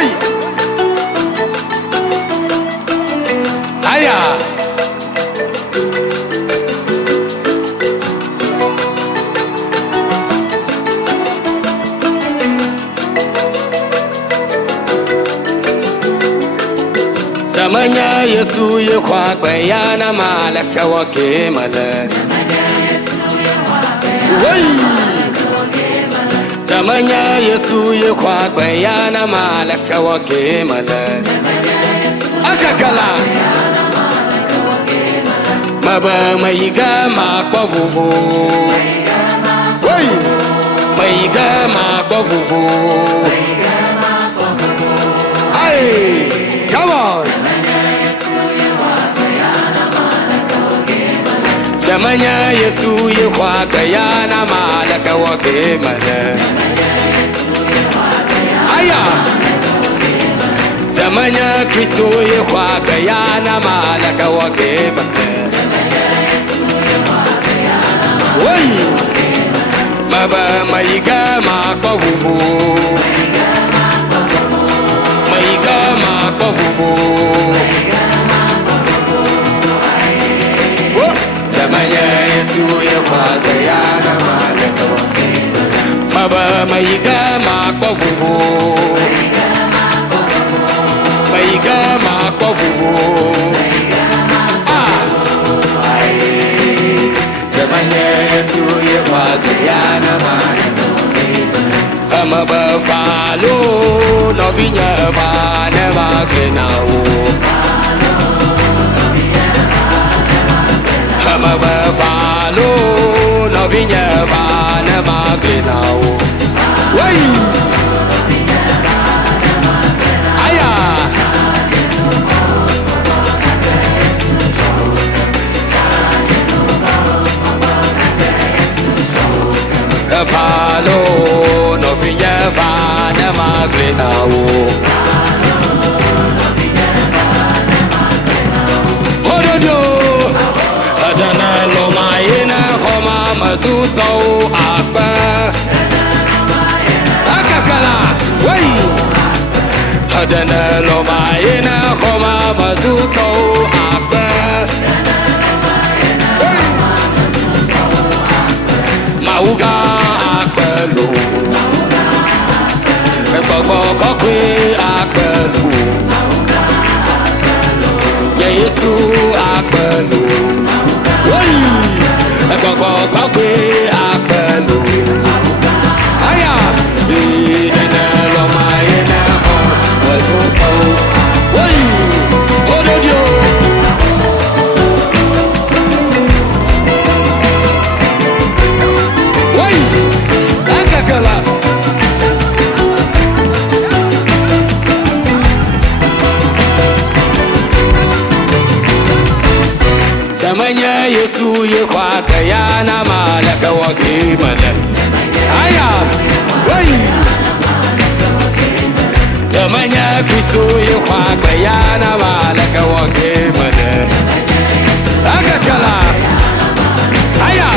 Oi. Aya. Damanya Yesu ye kwa bayana malaka wake mala. Damanya Yesu ye kwa bayana malaka wake mala. Akakala. Maba maiga makwa vuvu. Maiga makwa vuvu. Aye. Come on. Damanya Yesu ye kwa bayana malaka wake mala. Aya. Damanya Kristo ye kwa bayana malaka wake mala. Maba maiga makwa vuvu. Maiga makwa vuvu. Damanya Yesu ye kwa bayana malaka wake. Maba maiga makwa vuvu. Maiga makwa vuvu. Damanya Yesu ye kwa bayana malaka wake. Maba falo no vinya vane magrenao. Maba falo no vinya vane magrenao. Aya. Falo no vinya vane magrenao. Hododo adana lo maina khoma mazuto apa. Akakala adana lo maina khoma mazuto apa. Mauga akelu. Bebo kokwe akelu. Yesu akelu. Bebo kokwe akelu. Aya. Ina lo maina ko wazuko. Ododio. Akakala. Damanya Yesu ye kwa bayana malaka wake mala. Aya. Damanya Kristo ye kwa bayana malaka wake mala. Akakala. Aya.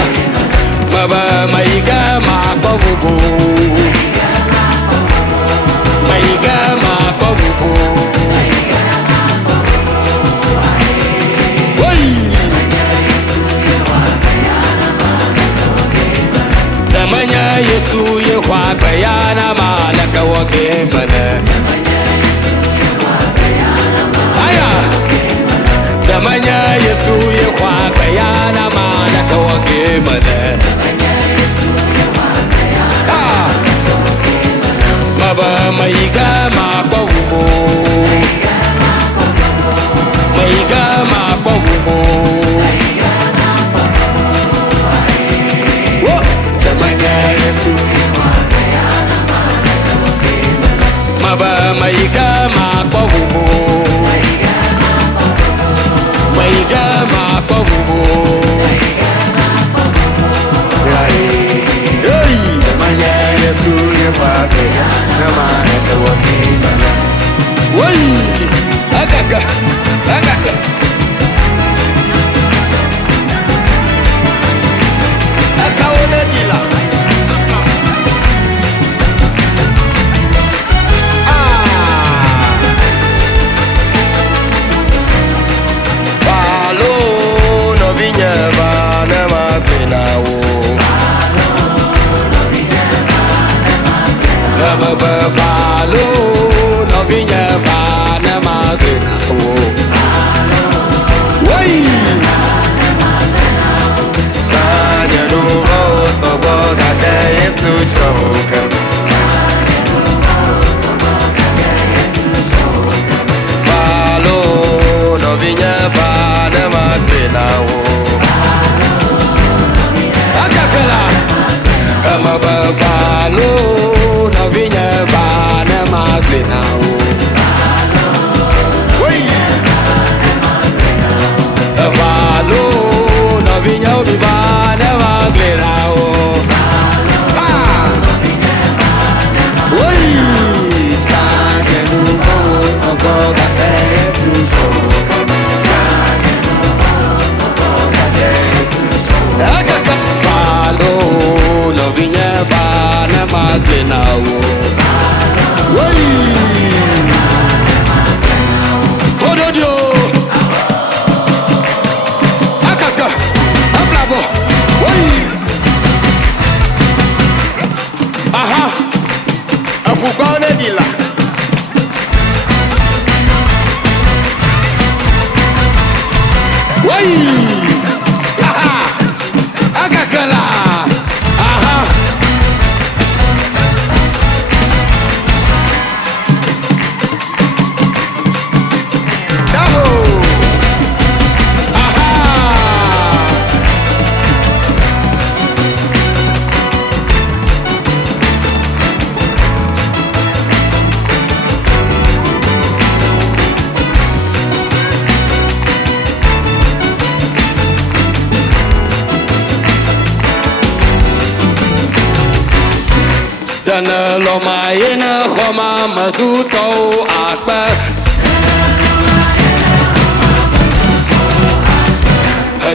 Maba maiga makwa vuvu. Maiga makwa vuvu. Damanya Yesu ye kwa bayana malaka wake mala. Aya. Damanya Yesu ye kwa bayana malaka wake mala. Maba maiga makwa vuvu. Maiga makwa vuvu. Damanya Yesu maba maiga makwa vuvu. Maiga makwa vuvu. Damanya Yesu ye kwa bayana malaka wake mala. Akaka. Akaka. Akaona dila. Ah. Ama befalo novinha vana magrena Woi Sanya nuvo soboga ke Yesu choka Falo novinha vana magrena Akapela Ama befalo novinha vana magrena Falo novinha vana magrena Oi Sangue no bolso boga até esse Falo novinha vana magrena Oi Rododio Akaka Aplavo Oi Aha Afugane dila Oi Aha Akakala Aha Daho Aha Dana loma yena khoma mazuto akba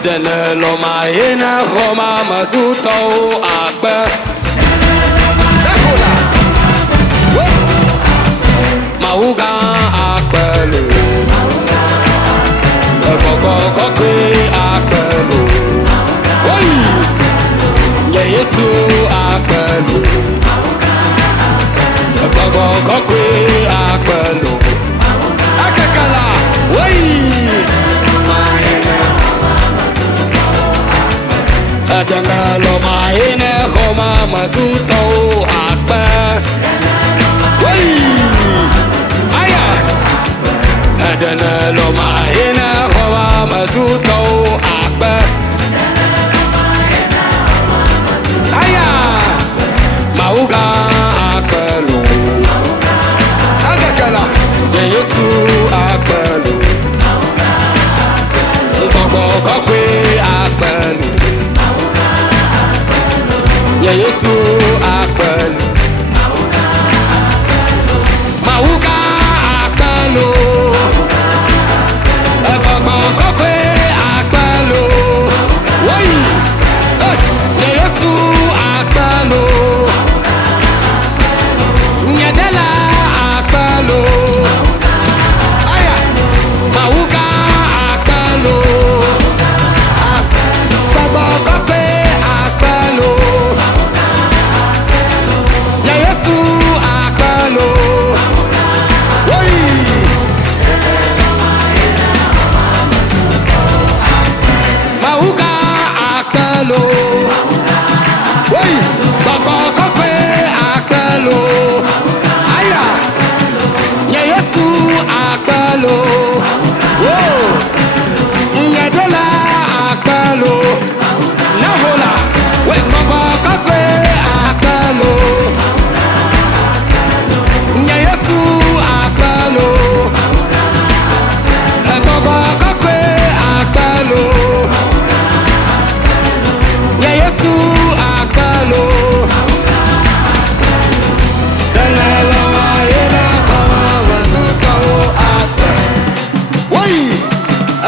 Dana loma yena khoma mazuto akba Dakola Mauga akbelu Koko kokwe akbelu Oi Yesu akbelu Baba kokwe akbelo Akakala Wai Adana lo maine khoma mazuto akba Wai Aya Adana lo maine khoma mazuto akba Aya Mauga akbelo Agakala Yesu akbelo Baba kokwe akbelo Yesu akbelo Mauga akbelo Baba kokwe akbelo Woi Yesu akbelo Nyadela akbelo Aya Mauga akbelo Baba kokwe akbelo Yesu akbelo Woi Mauga akbelo Woi Baba kokwe akbelo Aya Yesu akbelo Whoa Nyadola akbelo Nahola Wait Baba kokwe akbelo Yesu akbelo Baba kokwe akbelo Yesu akbelo Dalala yena kama wazuto akba Woi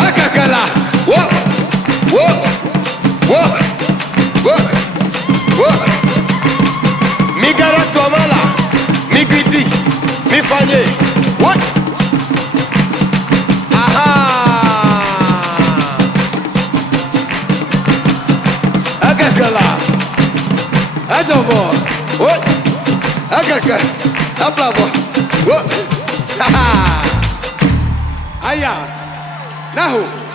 Akakala Wo Wo Wo Wo Wo Migara Tomala Migwiti Mifanye What Aha Akakala Ajobo What Okay. Applause. Whoa. Aya. Nahu.